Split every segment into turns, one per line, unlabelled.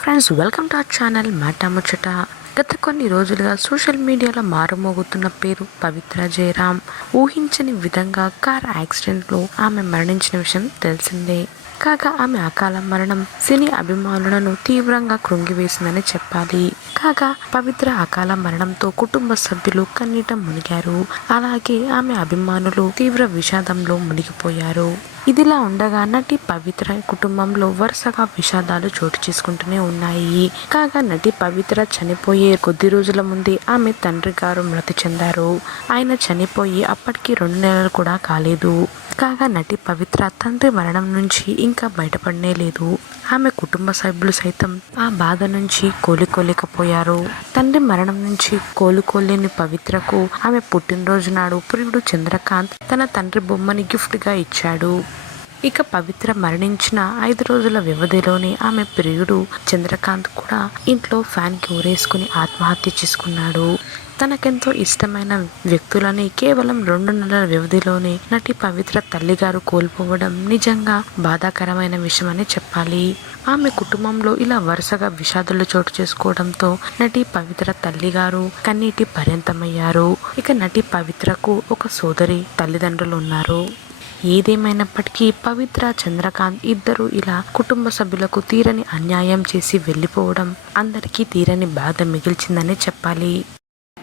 Friends welcome to our channel మాట ముచ్చట గత కొన్ని రోజులుగా సోషల్ మీడియాలో మారుమోగుతున్న పేరు పవిత్ర జయరాం. ఊహించని విధంగా కార్ యాక్సిడెంట్లో ఆమె మరణించిన విషయం తెలిసిందే. కాగా ఆమె అకాల మరణం సినీ అభిమానులను తీవ్రంగా కృంగివేసిందని చెప్పాలి. కాగా పవిత్ర అకాల మరణంతో కుటుంబ సభ్యులు కన్నీట మునిగారు. అలాగే ఆమె అభిమానులు తీవ్ర విషాదంలో మునిగిపోయారు. ఇదిలా ఉండగా నటి పవిత్ర కుటుంబంలో వరుసగా విషాదాలు చోటు చేసుకుంటూనే ఉన్నాయి. కాగా నటి పవిత్ర చనిపోయే కొద్ది రోజుల ముందే ఆమె తండ్రి గారు మృతి చెందారు. ఆయన చనిపోయి అప్పటికి రెండు నెలలు కూడా కాలేదు. కాగా నటి పవిత్ర తండ్రి మరణం నుంచి ఇంకా బయటపడనే లేదు. ఆమె కుటుంబ సభ్యులు సైతం ఆ బాధ నుంచి కోలుకోలేకపోయారు. తండ్రి మరణం నుంచి కోలుకోలేని పవిత్రకు ఆమె పుట్టినరోజు నాడు ప్రియుడు చంద్రకాంత్ తన తండ్రి బొమ్మని గిఫ్ట్గా ఇచ్చాడు. ఇక పవిత్ర మరణించిన ఐదు రోజుల వ్యవధిలోనే ఆమె ప్రియుడు చంద్రకాంత్ కూడా ఇంట్లో ఫ్యాన్కి ఊరేసుకుని ఆత్మహత్య చేసుకున్నాడు. తనకెంతో ఇష్టమైన వ్యక్తులని కేవలం రెండు నెలల వ్యవధిలోనే నటి పవిత్ర తల్లిగారు కోల్పోవడం నిజంగా బాధాకరమైన విషయమని చెప్పాలి. ఆమె కుటుంబంలో ఇలా వరుసగా విషాదులు చోటు చేసుకోవడంతో నటి పవిత్ర తల్లిగారు కన్నీటి పర్యంతమయ్యారు. ఇక నటి పవిత్రకు ఒక సోదరి తల్లిదండ్రులు ఉన్నారు. ఏదేమైనప్పటికీ పవిత్ర చంద్రకాంత్ ఇద్దరు ఇలా కుటుంబ సభ్యులకు తీరని అన్యాయం చేసి వెళ్ళిపోవడం అందరికీ తీరని బాధ మిగిల్చిందని చెప్పాలి.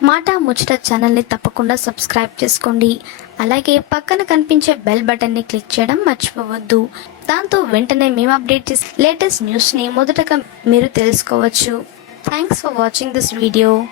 మాట ముచ్చట ఛానల్ని తప్పకుండా సబ్స్క్రైబ్ చేసుకోండి. అలాగే పక్కన కనిపించే బెల్ బటన్ని క్లిక్ చేయడం మర్చిపోవద్దు. దాంతో వెంటనే మేము అప్డేట్ చేసే లేటెస్ట్ న్యూస్ని మొదటగా మీరు తెలుసుకోవచ్చు. Thanks for watching this video